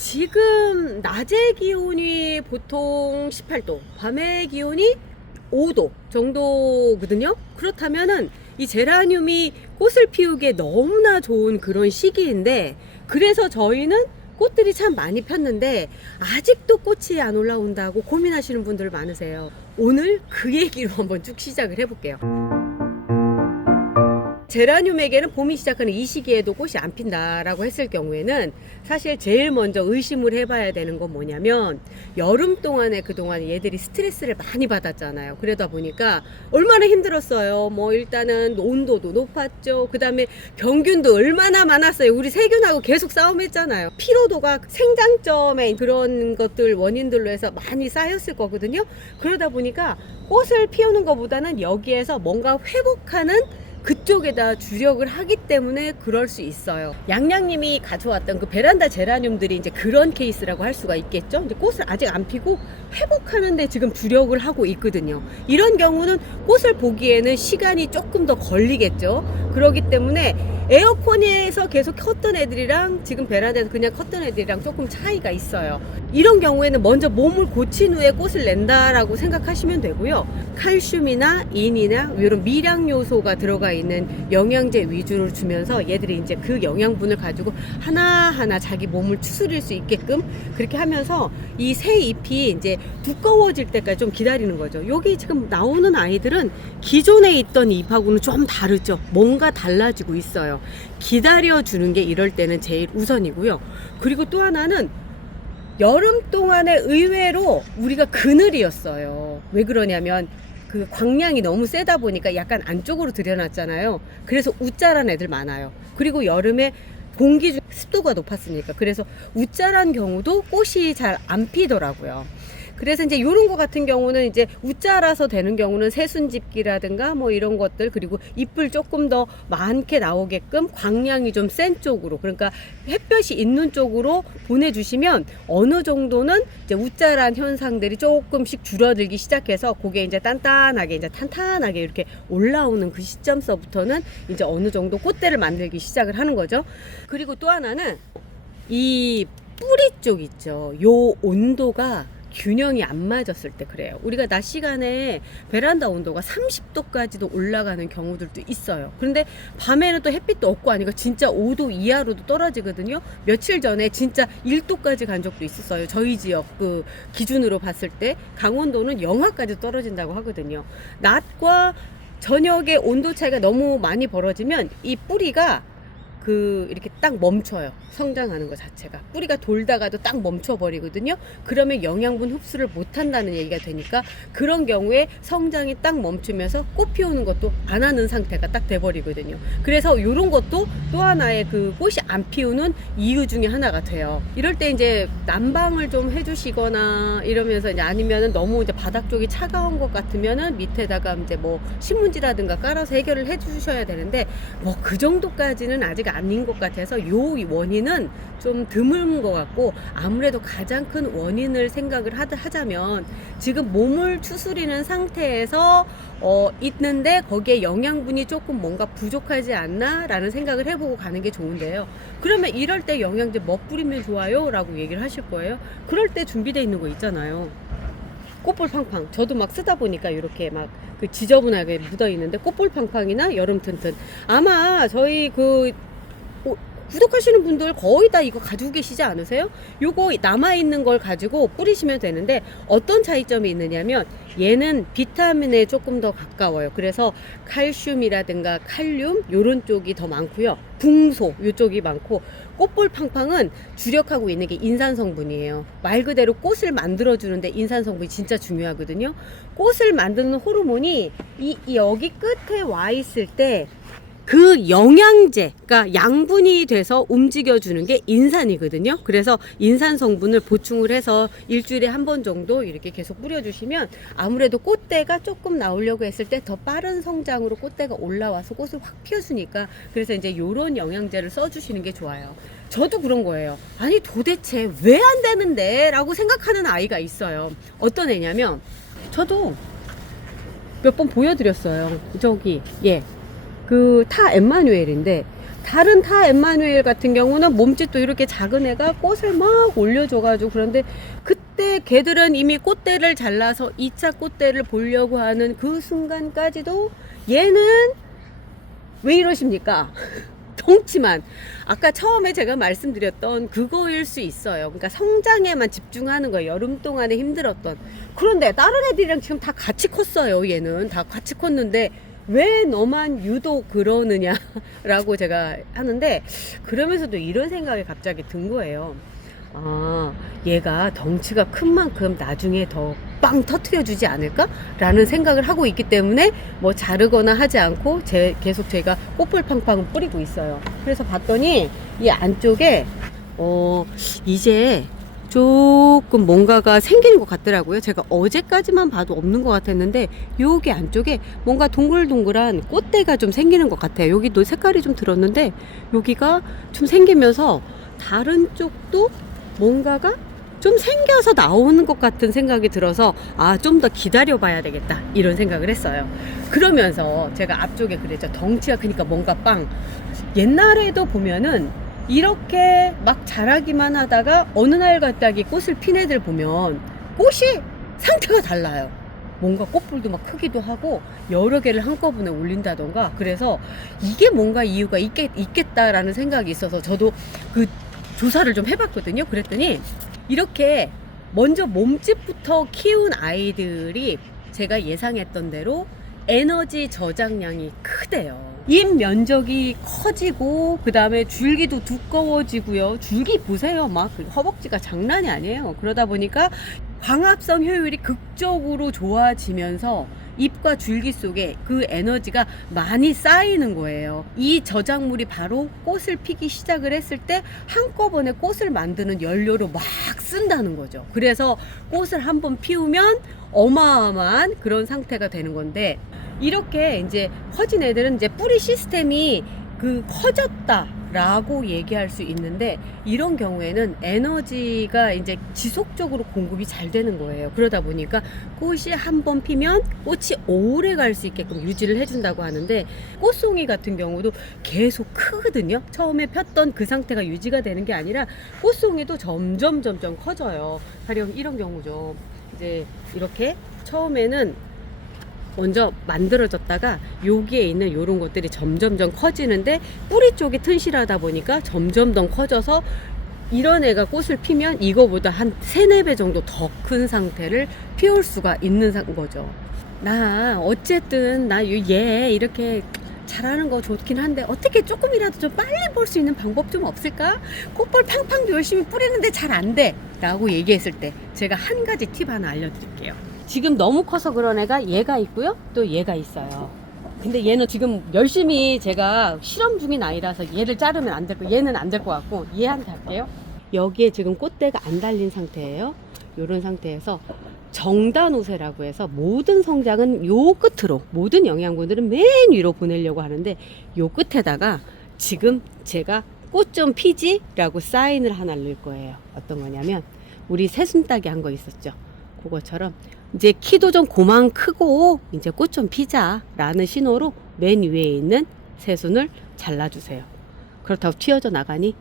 지금 낮의 기온이 보통 18도, 밤의 기온이 5도 정도거든요. 그렇다면은 이 제라늄이 꽃을 피우기에 너무나 좋은 그런 시기인데, 그래서 저희는 꽃들이 참 많이 폈는데 아직도 꽃이 안 올라온다고 고민하시는 분들 많으세요. 오늘 그 얘기로 한번 쭉 시작을 해볼게요. 제라늄에게는 봄이 시작하는 이 시기에도 꽃이 안 핀다라고 했을 경우에는 사실 제일 먼저 의심을 해봐야 되는 건 뭐냐면, 여름 동안에 그동안 얘들이 스트레스를 많이 받았잖아요. 그러다 보니까 얼마나 힘들었어요. 뭐 일단은 온도도 높았죠. 그 다음에 병균도 얼마나 많았어요. 우리 세균하고 계속 싸움했잖아요. 피로도가 생장점에 그런 것들 원인들로 해서 많이 쌓였을 거거든요. 그러다 보니까 꽃을 피우는 것보다는 여기에서 뭔가 회복하는 그쪽에다 주력을 하기 때문에 그럴 수 있어요. 양양님이 가져왔던 그 베란다 제라늄들이 이제 그런 케이스라고 할 수가 있겠죠. 이제 꽃을 아직 안 피고 회복하는데 지금 주력을 하고 있거든요. 이런 경우는 꽃을 보기에는 시간이 조금 더 걸리겠죠. 그렇기 때문에 에어컨에서 계속 켰던 애들이랑 지금 베란다에서 그냥 켰던 애들이랑 조금 차이가 있어요. 이런 경우에는 먼저 몸을 고친 후에 꽃을 낸다라고 생각하시면 되고요. 칼슘이나 인이나 이런 미량 요소가 들어가 있는 영양제 위주로 주면서 얘들이 이제 그 영양분을 가지고 하나하나 자기 몸을 추스릴 수 있게끔 그렇게 하면서 이 새 잎이 이제 두꺼워질 때까지 좀 기다리는 거죠. 여기 지금 나오는 아이들은 기존에 있던 잎하고는 좀 다르죠. 뭔가 달라지고 있어요. 기다려주는 게 이럴 때는 제일 우선이고요. 그리고 또 하나는 여름 동안에 의외로 우리가 그늘이었어요. 왜 그러냐면 그 광량이 너무 세다 보니까 약간 안쪽으로 들여놨잖아요. 그래서 웃자란 애들 많아요. 그리고 여름에 공기 중 습도가 높았으니까 그래서 웃자란 경우도 꽃이 잘 안 피더라고요. 그래서 이제 요런 거 같은 경우는 이제 웃자라서 되는 경우는 새순집기라든가 뭐 이런 것들, 그리고 잎을 조금 더 많게 나오게끔 광량이 좀 센 쪽으로, 그러니까 햇볕이 있는 쪽으로 보내주시면 어느 정도는 이제 웃자란 현상들이 조금씩 줄어들기 시작해서 그게 이제 단단하게 이제 탄탄하게 이렇게 올라오는 그 시점서부터는 이제 어느 정도 꽃대를 만들기 시작을 하는 거죠. 그리고 또 하나는 이 뿌리 쪽 있죠. 요 온도가 균형이 안 맞았을 때 그래요. 우리가 낮 시간에 베란다 온도가 30도까지도 올라가는 경우들도 있어요. 그런데 밤에는 또 햇빛도 없고 하니까 진짜 5도 이하로도 떨어지거든요. 며칠 전에 진짜 1도까지 간 적도 있었어요. 저희 지역 그 기준으로 봤을 때 강원도는 영하까지 떨어진다고 하거든요. 낮과 저녁의 온도 차이가 너무 많이 벌어지면 이 뿌리가 이렇게 딱 멈춰요. 성장하는 것 자체가. 뿌리가 돌다가도 딱 멈춰버리거든요. 그러면 영양분 흡수를 못한다는 얘기가 되니까 그런 경우에 성장이 딱 멈추면서 꽃 피우는 것도 안 하는 상태가 딱 돼버리거든요. 그래서 이런 것도 또 하나의 그 꽃이 안 피우는 이유 중에 하나가 돼요. 이럴 때 이제 난방을 좀 해주시거나 이러면서 이제 아니면은 너무 이제 바닥 쪽이 차가운 것 같으면은 밑에다가 이제 뭐 신문지라든가 깔아서 해결을 해주셔야 되는데 뭐 그 정도까지는 아직 아닌 것 같아서 요 원인은 좀 드문 것 같고, 아무래도 가장 큰 원인을 생각을 하자면 지금 몸을 추스리는 상태에서 있는데 거기에 영양분이 조금 뭔가 부족하지 않나 라는 생각을 해보고 가는 게 좋은데요. 그러면 이럴 때 영양제 뭐 뿌리면 좋아요? 라고 얘기를 하실 거예요. 그럴 때 준비되어 있는 거 있잖아요. 꽃볼 팡팡. 저도 막 쓰다 보니까 이렇게 막 그 지저분하게 묻어 있는데 꽃볼 팡팡이나 여름 튼튼, 아마 저희 구독하시는 분들 거의 다 이거 가지고 계시지 않으세요? 요거 남아있는 걸 가지고 뿌리시면 되는데 어떤 차이점이 있느냐면 얘는 비타민에 조금 더 가까워요. 그래서 칼슘이라든가 칼륨 요런 쪽이 더 많고요. 붕소 요쪽이 많고, 꽃볼팡팡은 주력하고 있는 게 인산 성분이에요. 말 그대로 꽃을 만들어주는데 인산 성분이 진짜 중요하거든요. 꽃을 만드는 호르몬이 여기 끝에 와 있을 때 그 영양제, 그러니까 양분이 돼서 움직여주는 게 인산이거든요. 그래서 인산 성분을 보충을 해서 일주일에 한 번 정도 이렇게 계속 뿌려주시면 아무래도 꽃대가 조금 나오려고 했을 때 더 빠른 성장으로 꽃대가 올라와서 꽃을 확 피워주니까, 그래서 이제 요런 영양제를 써주시는 게 좋아요. 저도 그런 거예요. 아니 도대체 왜 안 되는데? 라고 생각하는 아이가 있어요. 어떤 애냐면 저도 몇 번 보여드렸어요. 저기 타 엠마누엘인데 다른 타 엠마누엘 같은 경우는 몸짓도 이렇게 작은 애가 꽃을 막 올려줘가지고, 그런데 그때 걔들은 이미 꽃대를 잘라서 2차 꽃대를 보려고 하는 그 순간까지도 얘는 왜 이러십니까? 덩치만. 아까 처음에 제가 말씀드렸던 그거일 수 있어요. 그러니까 성장에만 집중하는 거예요. 여름 동안에 힘들었던. 그런데 다른 애들이랑 지금 다 같이 컸어요. 얘는 다 같이 컸는데 왜 너만 유독 그러느냐라고 제가 하는데, 그러면서도 이런 생각이 갑자기 든 거예요. 아, 얘가 덩치가 큰 만큼 나중에 더 빵 터트려 주지 않을까? 라는 생각을 하고 있기 때문에 뭐 자르거나 하지 않고 계속 제가 꽃풀 팡팡 뿌리고 있어요. 그래서 봤더니 이 안쪽에 이제 조금 뭔가가 생기는 것 같더라고요. 제가 어제까지만 봐도 없는 것 같았는데 여기 안쪽에 뭔가 동글동글한 꽃대가 좀 생기는 것 같아요. 여기도 색깔이 좀 들었는데 여기가 좀 생기면서 다른 쪽도 뭔가가 좀 생겨서 나오는 것 같은 생각이 들어서, 아, 좀 더 기다려 봐야 되겠다 이런 생각을 했어요. 그러면서 제가 앞쪽에 그랬죠. 덩치가 크니까 뭔가 빵. 옛날에도 보면은 이렇게 막 자라기만 하다가 어느 날 갑자기 꽃을 핀 애들 보면 꽃이 상태가 달라요. 뭔가 꽃불도 막 크기도 하고 여러 개를 한꺼번에 올린다던가. 그래서 이게 뭔가 이유가 있겠다라는 생각이 있어서 저도 그 조사를 좀 해봤거든요. 그랬더니 이렇게 먼저 몸집부터 키운 아이들이 제가 예상했던 대로 에너지 저장량이 크대요. 잎 면적이 커지고, 그 다음에 줄기도 두꺼워지고요. 줄기 보세요. 막 허벅지가 장난이 아니에요. 그러다 보니까 광합성 효율이 극적으로 좋아지면서 잎과 줄기 속에 그 에너지가 많이 쌓이는 거예요. 이 저작물이 바로 꽃을 피기 시작을 했을 때 한꺼번에 꽃을 만드는 연료로 막 쓴다는 거죠. 그래서 꽃을 한번 피우면 어마어마한 그런 상태가 되는 건데, 이렇게 이제 커진 애들은 이제 뿌리 시스템이 커졌다라고 얘기할 수 있는데, 이런 경우에는 에너지가 이제 지속적으로 공급이 잘 되는 거예요. 그러다 보니까 꽃이 한번 피면 꽃이 오래 갈 수 있게끔 유지를 해준다고 하는데, 꽃송이 같은 경우도 계속 크거든요. 처음에 폈던 그 상태가 유지가 되는 게 아니라 꽃송이도 점점 커져요. 가령 이런 경우죠. 이제 이렇게 처음에는 먼저 만들어졌다가 여기에 있는 이런 것들이 점점 커지는데, 뿌리 쪽이 튼실하다 보니까 점점 더 커져서 이런 애가 꽃을 피면 이거보다 한 3-4배 정도 더 큰 상태를 피울 수가 있는 거죠. 어쨌든 얘 이렇게 잘하는 거 좋긴 한데 어떻게 조금이라도 좀 빨리 볼 수 있는 방법 좀 없을까? 꽃볼 팡팡 열심히 뿌리는데 잘 안 돼 라고 얘기했을 때 제가 한 가지 팁 하나 알려드릴게요. 지금 너무 커서 그런 애가 얘가 있고요, 또 얘가 있어요. 근데 얘는 지금 열심히 제가 실험 중인 아이라서 얘를 자르면 안 될 거, 얘는 안 될 것 같고 얘한테 할게요. 여기에 지금 꽃대가 안 달린 상태예요. 이런 상태에서 정단우세라고 해서 모든 성장은 요 끝으로, 모든 영양분들은 맨 위로 보내려고 하는데, 요 끝에다가 지금 제가 꽃 좀 피지? 라고 사인을 하나 넣을 거예요. 어떤 거냐면 우리 새순따기 한 거 있었죠. 그거처럼 이제 키도 좀 고만 크고 이제 꽃 좀 피자 라는 신호로 맨 위에 있는 새순을 잘라주세요. 그렇다고 튀어져 나가니?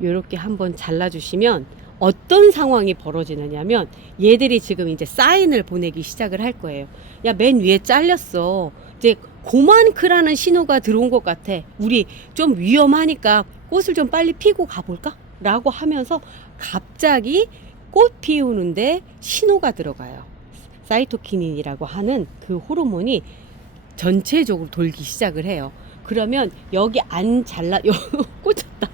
요렇게 한번 잘라주시면 어떤 상황이 벌어지느냐면, 얘들이 지금 이제 사인을 보내기 시작을 할 거예요. 야, 맨 위에 잘렸어. 이제 고만 크라는 신호가 들어온 것 같아. 우리 좀 위험하니까 꽃을 좀 빨리 피고 가볼까? 라고 하면서 갑자기 꽃 피우는데 신호가 들어가요. 사이토키닌이라고 하는 그 호르몬이 전체적으로 돌기 시작을 해요. 그러면 여기 안 잘라, 꽂혔다.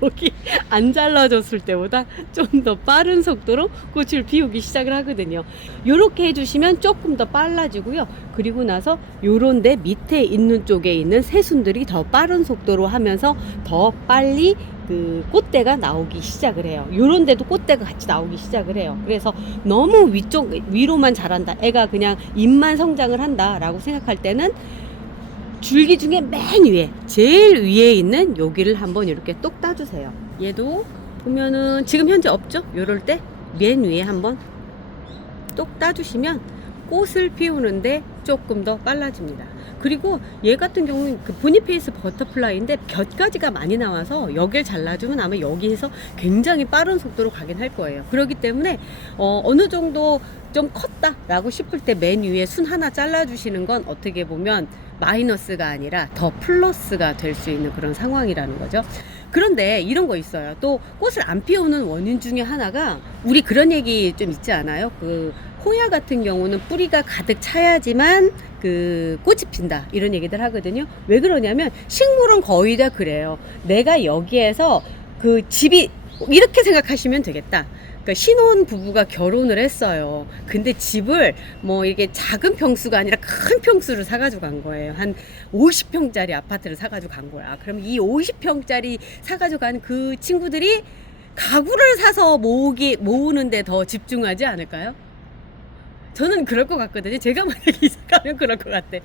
여기 안 잘라졌을 때보다 좀 더 빠른 속도로 꽃을 피우기 시작을 하거든요. 요렇게 해주시면 조금 더 빨라지고요. 그리고 나서 요런데 밑에 있는 쪽에 있는 새순들이 더 빠른 속도로 하면서 더 빨리 그 꽃대가 나오기 시작을 해요. 요런 데도 꽃대가 같이 나오기 시작을 해요. 그래서 너무 위로만 자란다, 애가 그냥 잎만 성장을 한다 라고 생각할 때는 줄기 중에 맨 위에, 제일 위에 있는 여기를 한번 이렇게 똑 따주세요. 얘도 보면은 지금 현재 없죠? 요럴 때 맨 위에 한번 똑 따주시면 꽃을 피우는데 조금 더 빨라집니다. 그리고 얘 같은 경우는 그 보니페이스 버터플라이인데 곁가지가 많이 나와서 여길 잘라주면 아마 여기에서 굉장히 빠른 속도로 가긴 할 거예요. 그렇기 때문에 어느 정도 좀 컸다라고 싶을 때 맨 위에 순 하나 잘라주시는 건 어떻게 보면 마이너스가 아니라 더 플러스가 될 수 있는 그런 상황이라는 거죠. 그런데 이런 거 있어요. 또 꽃을 안 피우는 원인 중에 하나가 우리 그런 얘기 좀 있지 않아요? 그 호야 같은 경우는 뿌리가 가득 차야지만 그 꽃이 핀다 이런 얘기들 하거든요. 왜 그러냐면 식물은 거의 다 그래요. 내가 여기에서 그 집이 이렇게 생각하시면 되겠다. 그러니까 신혼 부부가 결혼을 했어요. 근데 집을 뭐 이게 작은 평수가 아니라 큰 평수를 사가지고 간 거예요. 한 50평짜리 아파트를 사가지고 간 거야. 그럼 이 50평짜리 사가지고 간 그 친구들이 가구를 사서 모으는데 더 집중하지 않을까요? 저는 그럴 것 같거든요. 제가 만약에 이사 가면 그럴 것 같아.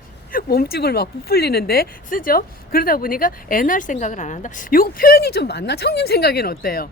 몸집을 막 부풀리는데 쓰죠. 그러다 보니까 애날 생각을 안 한다. 요거 표현이 좀 맞나? 청님 생각에는 어때요?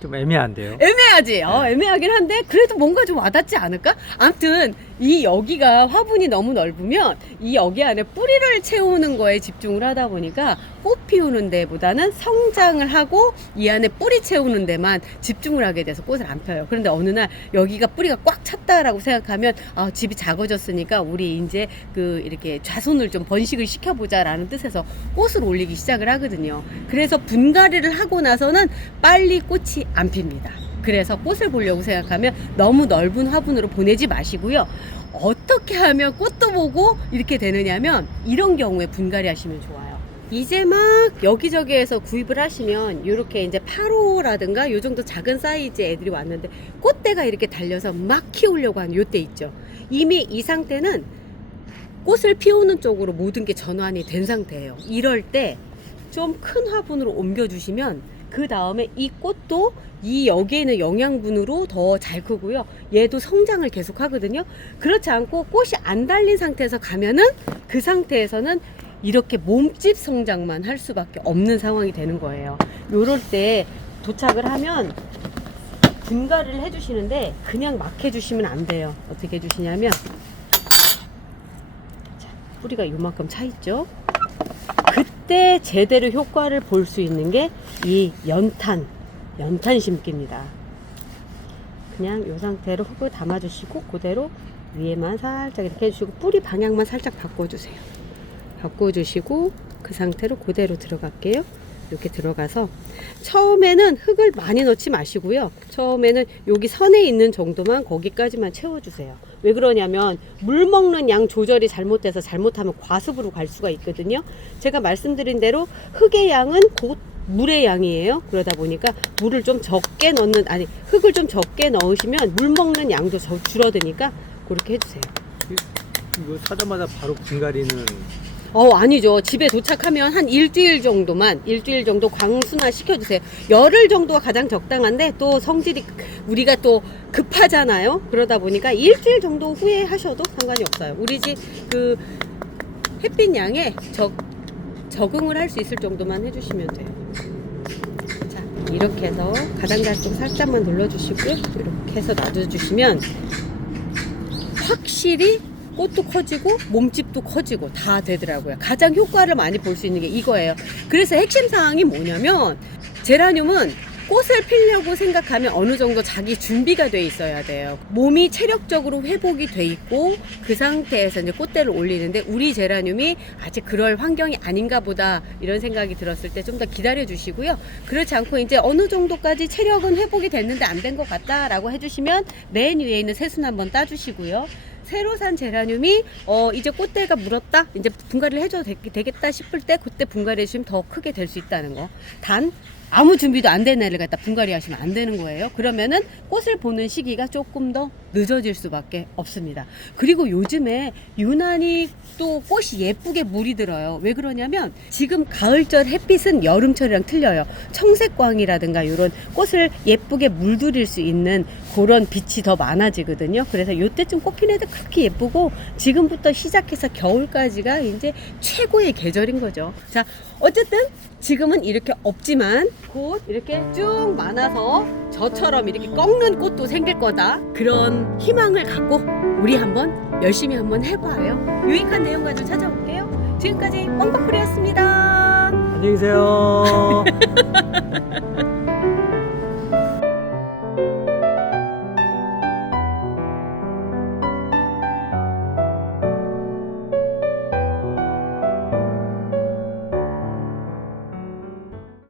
좀 애매한데요. 애매하지. 애매하긴 한데 그래도 뭔가 좀 와닿지 않을까? 아무튼 이 여기가 화분이 너무 넓으면 이 여기 안에 뿌리를 채우는 거에 집중을 하다 보니까 꽃 피우는 데보다는 성장을 하고 이 안에 뿌리 채우는 데만 집중을 하게 돼서 꽃을 안 펴요. 그런데 어느 날 여기가 뿌리가 꽉 찼다라고 생각하면 집이 작아졌으니까 우리 이제 그 이렇게 좌손을 좀 번식을 시켜보자라는 뜻에서 꽃을 올리기 시작을 하거든요. 그래서 분갈이를 하고 나서는 빨리 꽃이 안 핍니다. 그래서 꽃을 보려고 생각하면 너무 넓은 화분으로 보내지 마시고요. 어떻게 하면 꽃도 보고 이렇게 되느냐면 이런 경우에 분갈이 하시면 좋아요. 이제 막 여기저기에서 구입을 하시면 이렇게 이제 8호라든가 요 정도 작은 사이즈 애들이 왔는데 꽃대가 이렇게 달려서 막 키우려고 하는 요때 있죠. 이미 이 상태는 꽃을 피우는 쪽으로 모든 게 전환이 된 상태예요. 이럴 때 좀 큰 화분으로 옮겨주시면 그 다음에 이 꽃도 이 여기에 있는 영양분으로 더 잘 크고요. 얘도 성장을 계속 하거든요. 그렇지 않고 꽃이 안 달린 상태에서 가면은 그 상태에서는 이렇게 몸집 성장만 할 수밖에 없는 상황이 되는 거예요. 요럴 때 도착을 하면 분갈이를 해주시는데 그냥 막 해주시면 안 돼요. 어떻게 해주시냐면 자, 뿌리가 요만큼 차 있죠. 그때 제대로 효과를 볼 수 있는 게 이 연탄 심기입니다. 그냥 이 상태로 흙을 담아주시고 그대로 위에만 살짝 이렇게 해주시고 뿌리 방향만 살짝 바꿔주세요. 바꿔주시고 그 상태로 그대로 들어갈게요. 이렇게 들어가서 처음에는 흙을 많이 넣지 마시고요. 처음에는 여기 선에 있는 정도만 거기까지만 채워주세요. 왜 그러냐면 물 먹는 양 조절이 잘못돼서 잘못하면 과습으로 갈 수가 있거든요. 제가 말씀드린 대로 흙의 양은 곧 물의 양이에요. 그러다 보니까 물을 좀 적게 흙을 좀 적게 넣으시면 물 먹는 양도 줄어드니까 그렇게 해주세요. 이거 사자마자 바로 분갈이는 아니죠. 집에 도착하면 한 일주일 정도 광순화 시켜주세요. 열흘 정도가 가장 적당한데 또 성질이 우리가 또 급하잖아요. 그러다 보니까 일주일 정도 후에 하셔도 상관이 없어요. 우리 집 그 햇빛 양에 적응을 할 수 있을 정도만 해주시면 돼요. 자, 이렇게 해서 가장자리 쪽 살짝만 눌러주시고요. 이렇게 해서 놔둬주시면 확실히 꽃도 커지고 몸집도 커지고 다 되더라고요. 가장 효과를 많이 볼 수 있는 게 이거예요. 그래서 핵심 사항이 뭐냐면 제라늄은 꽃을 피려고 생각하면 어느 정도 자기 준비가 돼 있어야 돼요. 몸이 체력적으로 회복이 돼 있고 그 상태에서 이제 꽃대를 올리는데 우리 제라늄이 아직 그럴 환경이 아닌가 보다 이런 생각이 들었을 때 좀 더 기다려 주시고요. 그렇지 않고 이제 어느 정도까지 체력은 회복이 됐는데 안 된 것 같다라고 해주시면 맨 위에 있는 새순 한번 따주시고요. 새로 산 제라늄이 이제 꽃대가 물었다 이제 분갈이를 해줘도 되겠다 싶을 때 그때 분갈이 해주시면 더 크게 될 수 있다는 거. 단 아무 준비도 안 된 애를 갖다 분갈이 하시면 안 되는 거예요. 그러면은 꽃을 보는 시기가 조금 더 늦어질 수밖에 없습니다. 그리고 요즘에 유난히 또 꽃이 예쁘게 물이 들어요. 왜 그러냐면 지금 가을철 햇빛은 여름철이랑 틀려요. 청색광이라든가 이런 꽃을 예쁘게 물들일 수 있는 그런 빛이 더 많아지거든요. 그래서 요때쯤 꽃 피는 애들 그렇게 예쁘고 지금부터 시작해서 겨울까지가 이제 최고의 계절인 거죠. 자, 어쨌든 지금은 이렇게 없지만 곧 이렇게 쭉 많아서 저처럼 이렇게 꺾는 꽃도 생길 거다. 그런 희망을 갖고 우리 한번 열심히 한번 해봐요. 유익한 내용 가지고 찾아올게요. 지금까지 뻥뻥풀이였습니다. 안녕히 계세요.